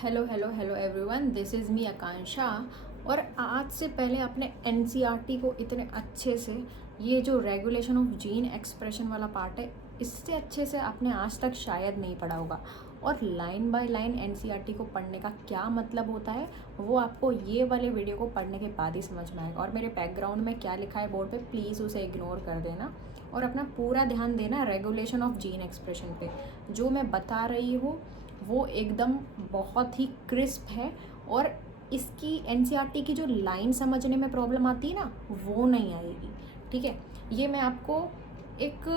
Hello hello hello everyone, this is me Akanksha. और आज से पहले आपने एनसीईआरटी को इतने अच्छे से, ये जो रेगुलेशन ऑफ जीन एक्सप्रेशन वाला पार्ट है, इससे अच्छे से आपने आज तक शायद नहीं पढ़ा होगा। और लाइन बाय लाइन एनसीईआरटी को पढ़ने का क्या मतलब होता है वो आपको ये वाले वीडियो को पढ़ने के बाद ही समझ में आएगा। और मेरे बैकग्राउंड में क्या लिखा है बोर्ड पे, प्लीज़ उसे इग्नोर कर देना और अपना पूरा ध्यान देना रेगुलेशन ऑफ जीन एक्सप्रेशन पे। जो मैं बता रही हूँ वो एकदम बहुत ही क्रिस्प है, और इसकी एनसीईआरटी की जो लाइन समझने में प्रॉब्लम आती है ना, वो नहीं आएगी। ठीक है, ये मैं आपको एक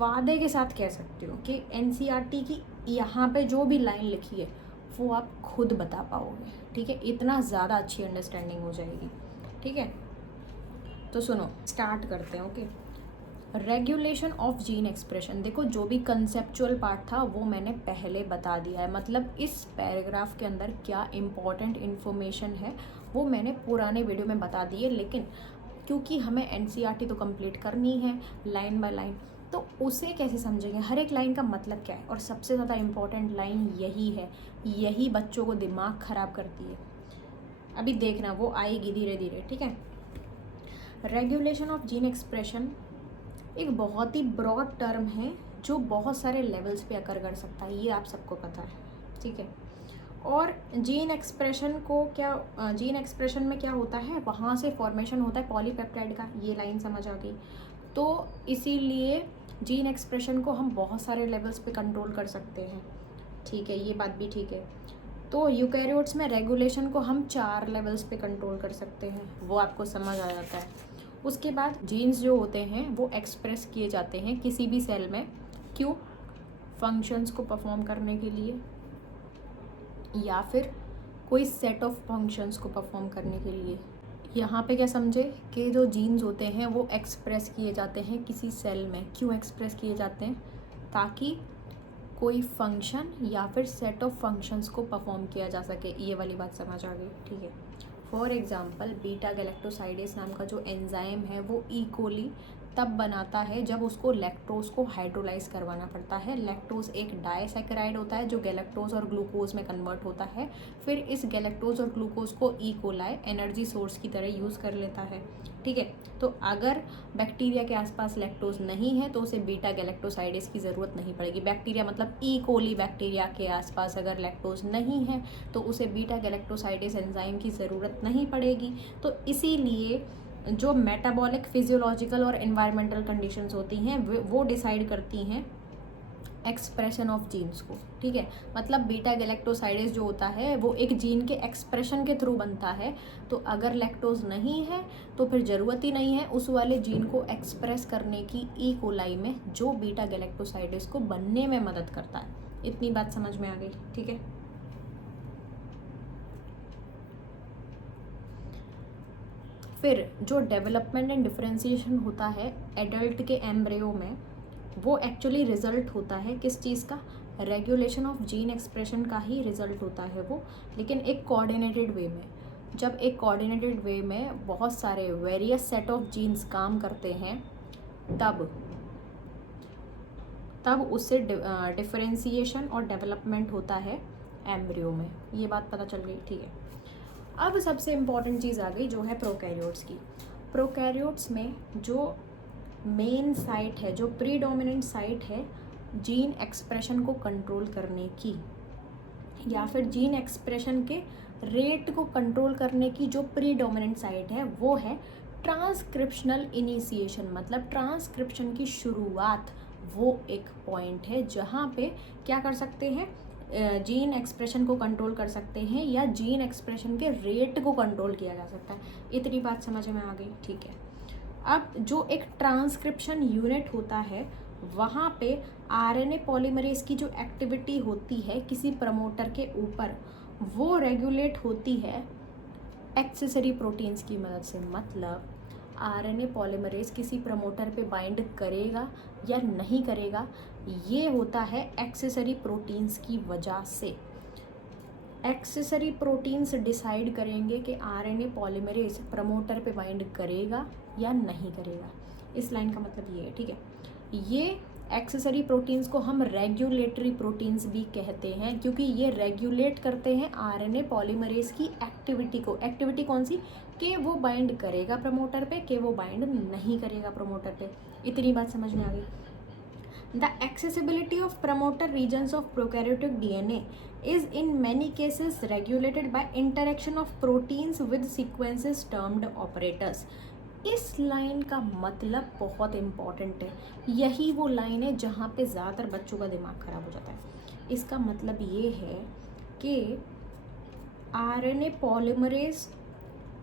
वादे के साथ कह सकती हूँ कि एनसीईआरटी की यहाँ पे जो भी लाइन लिखी है वो आप खुद बता पाओगे। ठीक है, इतना ज़्यादा अच्छी अंडरस्टैंडिंग हो जाएगी। ठीक है, तो सुनो, स्टार्ट करते हैं। Okay, regulation of gene expression. देखो, जो भी कंसेप्चुअल पार्ट था वो मैंने पहले बता दिया है, मतलब इस पैराग्राफ के अंदर क्या इम्पोर्टेंट इन्फॉर्मेशन है वो मैंने पुराने वीडियो में बता दी है। लेकिन क्योंकि हमें एनसीईआरटी तो कंप्लीट करनी है लाइन बाय लाइन, तो उसे कैसे समझेंगे, हर एक लाइन का मतलब क्या है। और सबसे ज़्यादा इम्पोर्टेंट लाइन यही है, यही बच्चों को दिमाग ख़राब करती है। अभी देखना, वो आएगी धीरे धीरे। ठीक है, रेगुलेशन ऑफ जीन एक्सप्रेशन एक बहुत ही ब्रॉड टर्म है जो बहुत सारे लेवल्स पे अकर कर सकता है, ये आप सबको पता है। ठीक है, और जीन एक्सप्रेशन को क्या, जीन एक्सप्रेशन में क्या होता है, वहाँ से फॉर्मेशन होता है पॉलीपेप्टाइड का, ये लाइन समझ आ गई। तो इसीलिए जीन एक्सप्रेशन को हम बहुत सारे लेवल्स पे कंट्रोल कर सकते हैं। ठीक है, ये बात भी ठीक है। तो यूकैरियोट्स में रेगुलेशन को हम 4 लेवल्स पे कंट्रोल कर सकते हैं, वो आपको समझ आ जाता है। उसके बाद जीन्स जो होते हैं वो एक्सप्रेस किए जाते हैं किसी भी सेल में, क्यों, फंक्शंस को परफॉर्म करने के लिए, या फिर कोई सेट ऑफ फंक्शंस को परफॉर्म करने के लिए। यहाँ पे क्या समझे कि जो जीन्स होते हैं वो एक्सप्रेस किए जाते हैं किसी सेल में, क्यों एक्सप्रेस किए जाते हैं, ताकि कोई फंक्शन या फिर सेट ऑफ फंक्शंस को परफॉर्म किया जा सके। ये वाली बात समझ आ गई। ठीक है, फॉर एग्जाम्पल बीटा गैलेक्टोसाइडेस नाम का जो एंजाइम है वो ई कोली तब बनाता है जब उसको लैक्टोज को हाइड्रोलाइज करवाना पड़ता है। लैक्टोज एक डाइसैकेराइड होता है जो गैलेक्टोज और ग्लूकोज में कन्वर्ट होता है। फिर इस गैलेक्टोज और ग्लूकोज को ई कोलाई एनर्जी सोर्स की तरह यूज़ कर लेता है। ठीक है, तो अगर बैक्टीरिया के आसपास लैक्टोज नहीं है तो उसे बीटा गैलेक्टोसाइडेस की ज़रूरत नहीं पड़ेगी। बैक्टीरिया मतलब ई कोली बैक्टीरिया के आसपास अगर लैक्टोज नहीं है तो उसे बीटा गैलेक्टोसाइडेस एंजाइम की ज़रूरत नहीं पड़ेगी। तो इसीलिए जो मेटाबॉलिक, फिजियोलॉजिकल और एनवायरमेंटल कंडीशंस होती हैं वो डिसाइड करती हैं एक्सप्रेशन ऑफ जीन्स को। ठीक है, मतलब बीटा गैलेक्टोसाइडेस जो होता है वो एक जीन के एक्सप्रेशन के थ्रू बनता है। तो अगर लैक्टोज नहीं है तो फिर ज़रूरत ही नहीं है उस वाले जीन को एक्सप्रेस करने की ई कोलाई में, जो बीटा गैलेक्टोसाइडेस को बनने में मदद करता है। इतनी बात समझ में आ गई। ठीक है, फिर जो डेवलपमेंट एंड डिफरेंशिएशन होता है एडल्ट के एम्ब्रियो में, वो एक्चुअली रिजल्ट होता है किस चीज़ का, रेगुलेशन ऑफ जीन एक्सप्रेशन का ही रिजल्ट होता है वो, लेकिन एक कोऑर्डिनेटेड वे में। जब एक कोऑर्डिनेटेड वे में बहुत सारे वेरियस सेट ऑफ जीन्स काम करते हैं तब उससे डिफरेंशिएशन और डेवलपमेंट होता है एम्ब्रियो में। ये बात पता चल गई। ठीक है, अब सबसे इम्पॉर्टेंट चीज़ आ गई जो है प्रोकैरियोट्स की। प्रोकैरियोट्स में जो मेन साइट है, जो प्रीडोमिनेंट साइट है जीन एक्सप्रेशन को कंट्रोल करने की, या फिर जीन एक्सप्रेशन के रेट को कंट्रोल करने की जो प्रीडोमिनेंट साइट है वो है ट्रांसक्रिप्शनल इनिशिएशन, मतलब ट्रांसक्रिप्शन की शुरुआत। वो एक पॉइंट है जहाँ पे क्या कर सकते हैं, जीन एक्सप्रेशन को कंट्रोल कर सकते हैं या जीन एक्सप्रेशन के रेट को कंट्रोल किया जा सकता है। इतनी बात समझ में आ गई। ठीक है, अब जो एक ट्रांसक्रिप्शन यूनिट होता है वहाँ पे आरएनए पॉलीमरेज की जो एक्टिविटी होती है किसी प्रमोटर के ऊपर, वो रेगुलेट होती है एक्सेसरी प्रोटीन्स की मदद से। मतलब आरएनए पॉलीमरेज किसी प्रमोटर पे बाइंड करेगा या नहीं करेगा, ये होता है एक्सेसरी प्रोटीन्स की वजह से। एक्सेसरी प्रोटीन्स डिसाइड करेंगे कि आरएनए पॉलीमरेज प्रमोटर पे बाइंड करेगा या नहीं करेगा। इस लाइन का मतलब ये है। ठीक है, ये एक्सेसरी प्रोटीन्स को हम रेगुलेटरी प्रोटीन्स भी कहते हैं, क्योंकि ये रेगुलेट करते हैं आरएनए पॉलीमरेज की एक्टिविटी को। एक्टिविटी कौन सी? कि वो बाइंड करेगा प्रमोटर पे, कि वो बाइंड नहीं करेगा प्रमोटर पे। इतनी बात समझ में आ गई। The accessibility of promoter regions of prokaryotic DNA is in many cases regulated by interaction of proteins with sequences termed operators. इस लाइन का मतलब बहुत इम्पॉर्टेंट है। यही वो लाइन है जहाँ पे ज़्यादातर बच्चों का दिमाग ख़राब हो जाता है। इसका मतलब ये है कि आरएनए पॉलीमरेज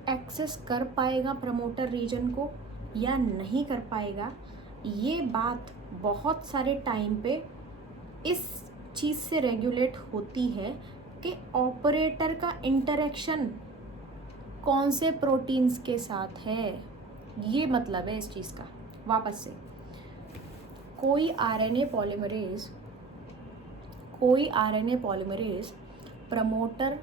एक्सेस कर पाएगा प्रमोटर रीजन को या नहीं कर पाएगा, ये बात बहुत सारे टाइम पे इस चीज़ से रेगुलेट होती है कि ऑपरेटर का इंटरेक्शन कौन से प्रोटीन्स के साथ है। ये मतलब है इस चीज़ का। वापस से, कोई आरएनए पॉलीमरेज प्रमोटर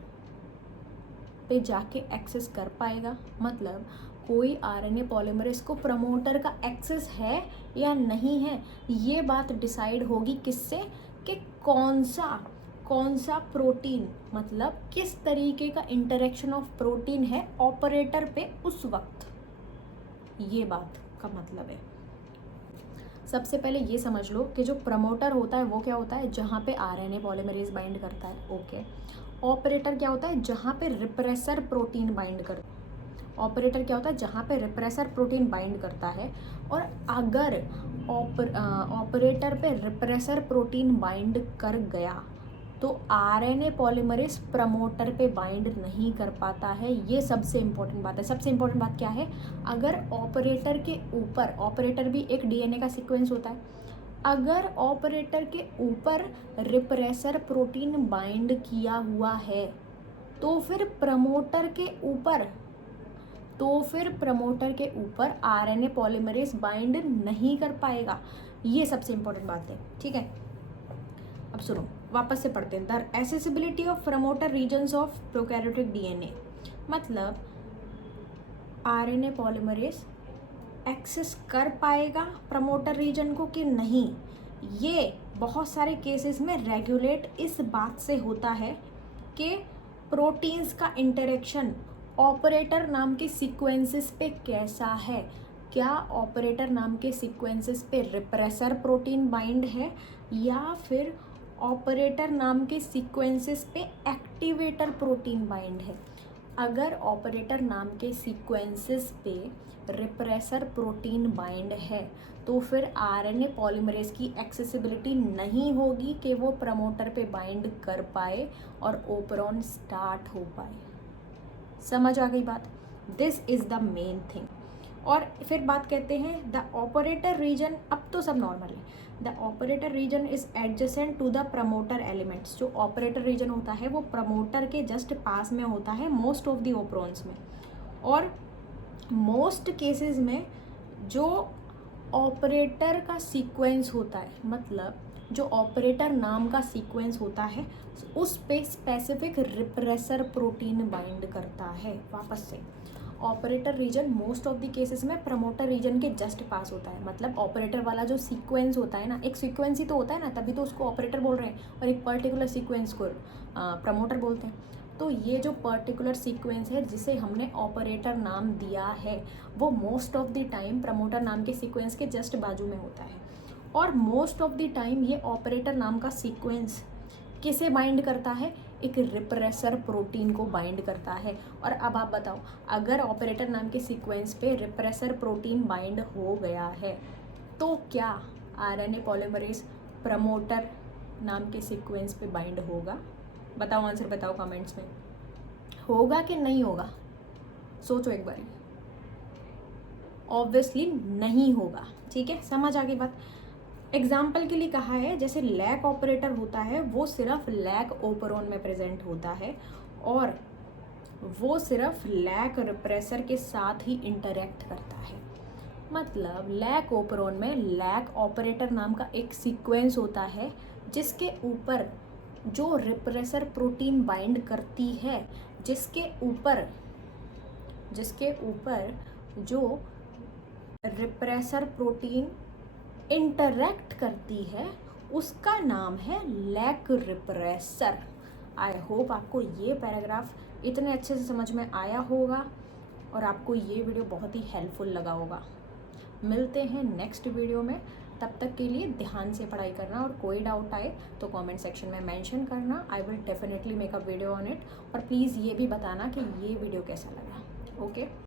पे जाके एक्सेस कर पाएगा, मतलब कोई आरएनए पॉलीमरेज को प्रमोटर का एक्सेस है या नहीं है, ये बात डिसाइड होगी किससे? कि कौन सा प्रोटीन, मतलब किस तरीके का इंटरेक्शन ऑफ प्रोटीन है ऑपरेटर पे उस वक्त। ये बात का मतलब है। सबसे पहले ये समझ लो कि जो प्रमोटर होता है वो क्या होता है? जहाँ पे आरएनए पॉलीमरेज बाइंड करता है। ओके। ऑपरेटर क्या होता है? जहाँ पे रिप्रेसर प्रोटीन बाइंड करता है। ऑपरेटर क्या होता है? जहाँ पे रिप्रेसर प्रोटीन बाइंड करता है। और अगर ऑपरेटर पे रिप्रेसर प्रोटीन बाइंड कर गया तो आरएनए पॉलीमरेज प्रमोटर पे बाइंड नहीं कर पाता है। ये सबसे इम्पोर्टेंट बात है। सबसे इम्पोर्टेंट बात क्या है? अगर ऑपरेटर के ऊपर, ऑपरेटर भी एक डीएनए का सीक्वेंस होता है, अगर ऑपरेटर के ऊपर रिप्रेसर प्रोटीन बाइंड किया हुआ है तो फिर प्रमोटर के ऊपर आरएनए पॉलीमरेज बाइंड नहीं कर पाएगा। ये सबसे इम्पोर्टेंट बात है, ठीक है। अब सुनो, वापस से पढ़ते हैं। The accessibility of promoter regions of prokaryotic DNA, मतलब आरएनए पॉलीमरेज एक्सेस कर पाएगा प्रमोटर रीजन को कि नहीं, ये बहुत सारे केसेस में रेगुलेट इस बात से होता है कि प्रोटीन्स का इंटरेक्शन ऑपरेटर नाम के सीक्वेंसेस पे कैसा है। क्या ऑपरेटर नाम के सीक्वेंसेस पे रिप्रेसर प्रोटीन बाइंड है या फिर ऑपरेटर नाम के सीक्वेंसेस पे एक्टिवेटर प्रोटीन बाइंड है। अगर ऑपरेटर नाम के सीक्वेंसेस पे रिप्रेसर प्रोटीन बाइंड है तो फिर आरएनए पॉलीमरेज की एक्सेसिबिलिटी नहीं होगी कि वो प्रमोटर पे बाइंड कर पाए और ओपरॉन स्टार्ट हो पाए। समझ आ गई बात? This is the main thing. और फिर बात कहते हैं द ऑपरेटर रीजन, अब तो सब नॉर्मल है। The operator region is adjacent to the promoter elements. जो ऑपरेटर रीजन होता है वो प्रमोटर के जस्ट पास में होता है मोस्ट ऑफ द ओपरॉन्स में। और मोस्ट केसेस में जो ऑपरेटर का सीक्वेंस होता है, मतलब जो ऑपरेटर नाम का सीक्वेंस होता है, उस पे स्पेसिफिक रिप्रेसर प्रोटीन बाइंड करता है। वापस से, operator region most of the cases में प्रमोटर रीजन के जस्ट पास होता है। मतलब ऑपरेटर वाला जो सीक्वेंस होता है ना, एक सीक्वेंस ही तो होता है ना, तभी तो उसको ऑपरेटर बोल रहे हैं, और एक पर्टिकुलर सीक्वेंस को प्रमोटर बोलते हैं। तो ये जो पर्टिकुलर सीक्वेंस है जिसे हमने ऑपरेटर नाम दिया है वो most of the time promoter नाम के सीक्वेंस के जस्ट बाजू में होता है। और मोस्ट ऑफ द टाइम ये ऑपरेटर नाम का सीक्वेंस किसे बाइंड करता है? एक रिप्रेसर प्रोटीन को बाइंड करता है। और अब आप बताओ, अगर ऑपरेटर नाम के सीक्वेंस पे रिप्रेसर प्रोटीन बाइंड हो गया है तो क्या आरएनए पॉलीमरेज प्रमोटर नाम के सीक्वेंस पे बाइंड होगा? बताओ, आंसर बताओ कमेंट्स में, होगा कि नहीं होगा? सोचो एक बार। ऑब्वियसली नहीं होगा, ठीक है। समझ आ गई बात? एग्जाम्पल के लिए कहा है, जैसे लैक ऑपरेटर होता है वो सिर्फ लैक ओपरॉन में प्रेजेंट होता है और वो सिर्फ लैक रिप्रेसर के साथ ही इंटरेक्ट करता है। मतलब लैक ओपरॉन में लैक ऑपरेटर नाम का एक सीक्वेंस होता है जिसके ऊपर जो रिप्रेसर प्रोटीन बाइंड करती है, जिसके ऊपर जो रिप्रेसर प्रोटीन इंटरैक्ट करती है उसका नाम है लैक रिप्रेसर। आई होप आपको ये पैराग्राफ इतने अच्छे से समझ में आया होगा और आपको ये वीडियो बहुत ही हेल्पफुल लगा होगा। मिलते हैं नेक्स्ट वीडियो में, तब तक के लिए ध्यान से पढ़ाई करना और कोई डाउट आए तो कमेंट सेक्शन में मेंशन करना। I will definitely make a video on it. और प्लीज़ ये भी बताना कि ये वीडियो कैसा लगा। ओके।